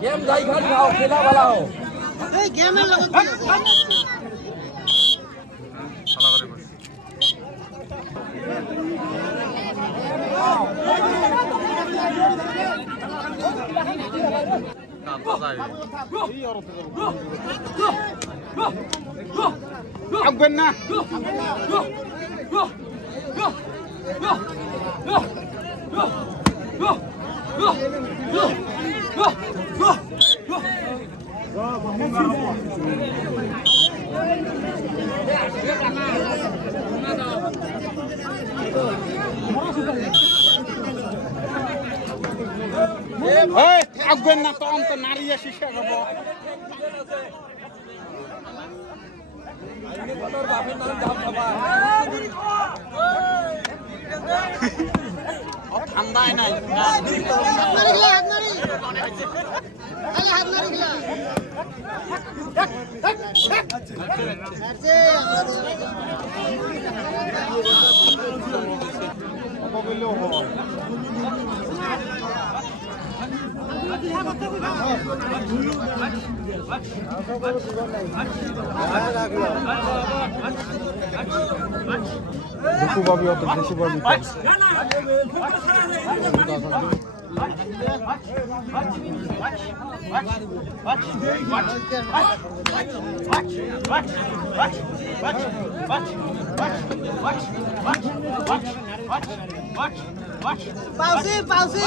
Game जाई खाली आओ खेला वाला हो এই গেমের লগত কি আছে শালা করে বস আগবেন না আগবেন না তো অন্ত নারিয়ে শিক্ষা করব ঠান্ডায় নাই দুঃখ পাবি অত বেশি পাবি পাউসি পাউসি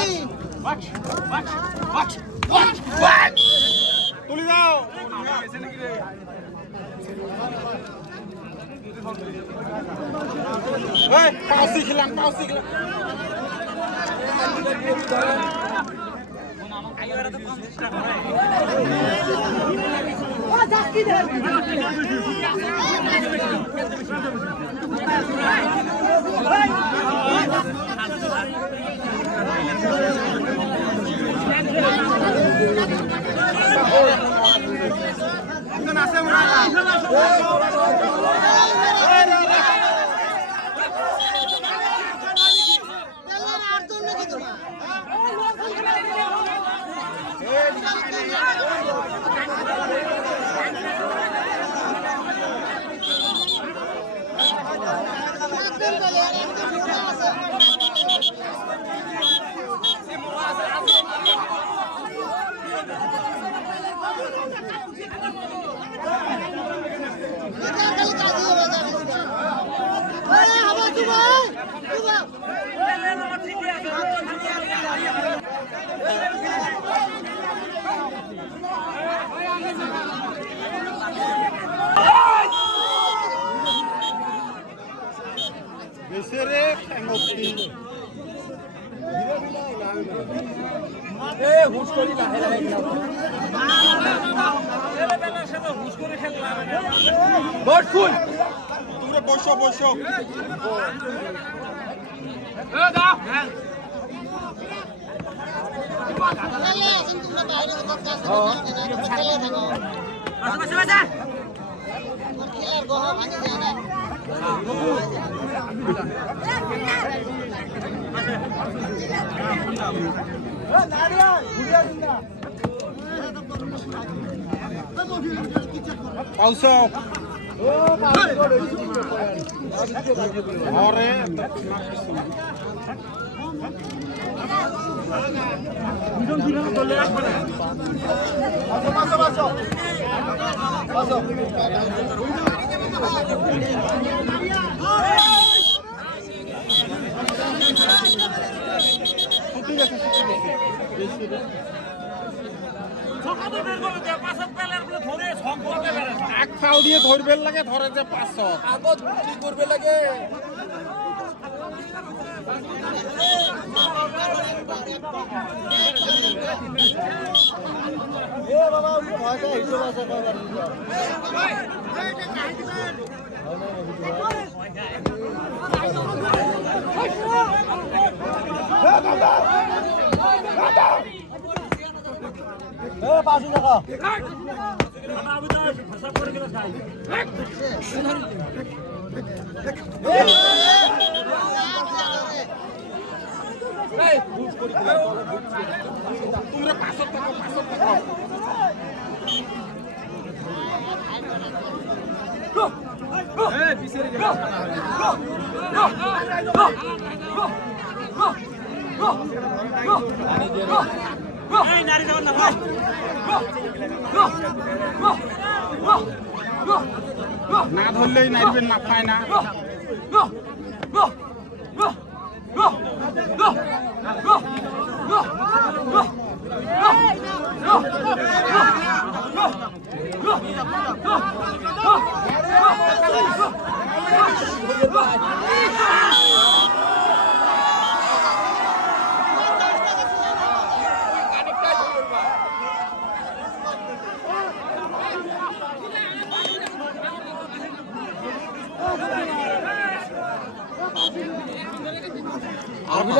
তুলি দাও পাউসি খেলাম বেসেরে ঠ্যাঙ্গতি এ হুশ করি না হেলা হেলা এলা বেলার সাথে হুশ করে খেললা বট ফুল তোমরা বসো এ দাও পাউস ঘরে এক পাও দিয়ে ধরবে লাগে ধরে যে 500 আগত কি করবে লাগে এ বাবা ভয়টা হিসেব আছে কয়বার পাঁচশো টাকা তোমরা 500 টাকা 500 টাকা এই পিছের গেল এই নারী যাবেন না ভাই না ধরলেই নাইবেন না পায় না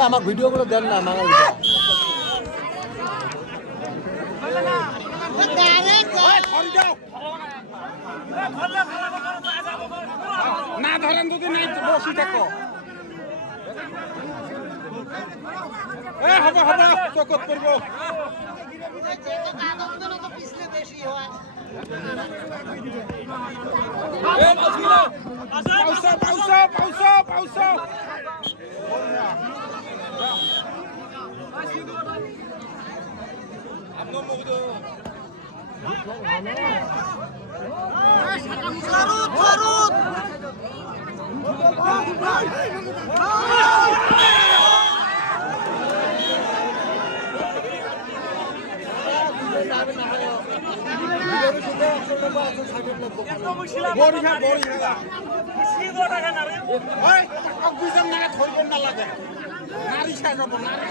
আমার ভিডিও গুলো দেন না মাঙ্গাল না ধরেন যদি নাই বসি থাকো হবে হবে চকত করবো পিছলে বেশি হয় pausa pausa pausa pausa বড়িয়া বড়িয়া Sidho টাকা না রে ওই অফিসার না ধরবেন না লাগে নারী সাজাবো নারী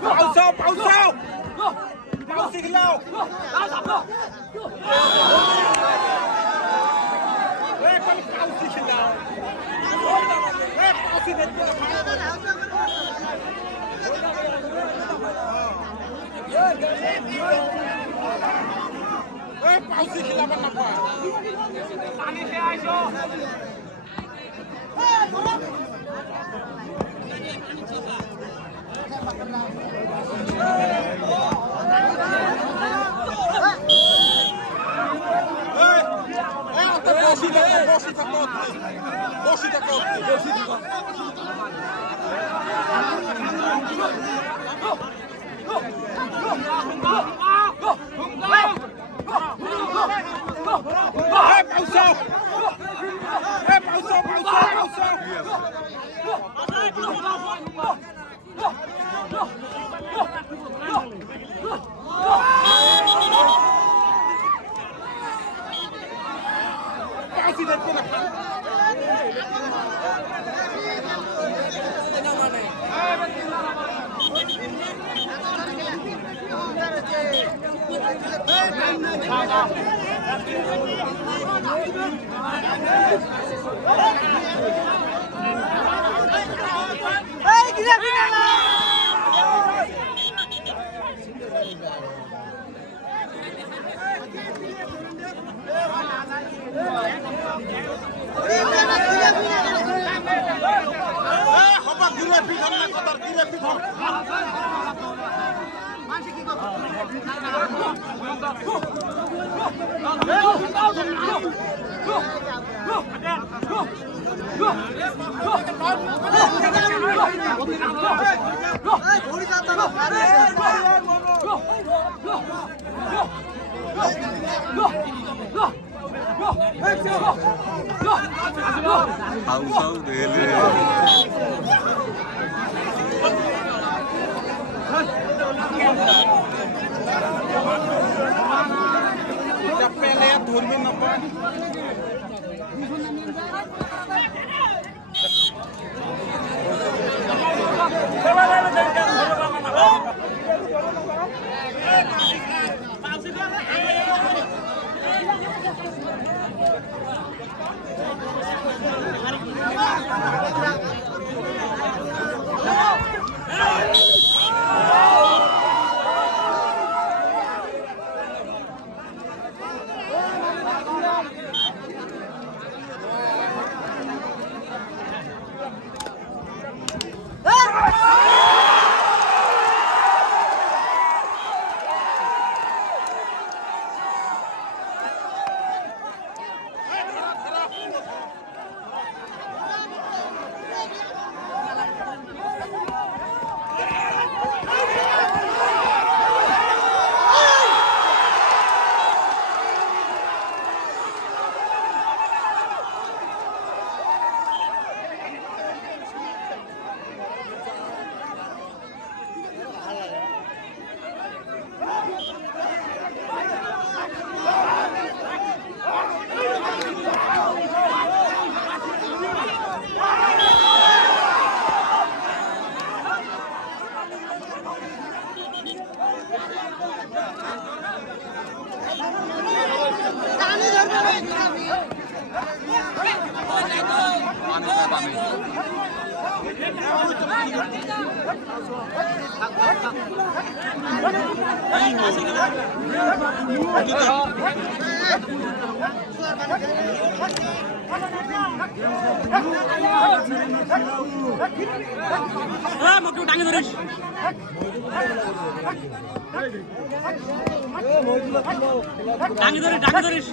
pausa pausa pausa hilau kami pausa hilau pausa det pausa hilau apa pani se aisho Bosi tako. Pausa. Pausa, pausa, pausa. Pausa det på nacken. Pausa dele. Pele ধরবেন না পা মোটু টাঙে ধরিস টাঙে ধরিস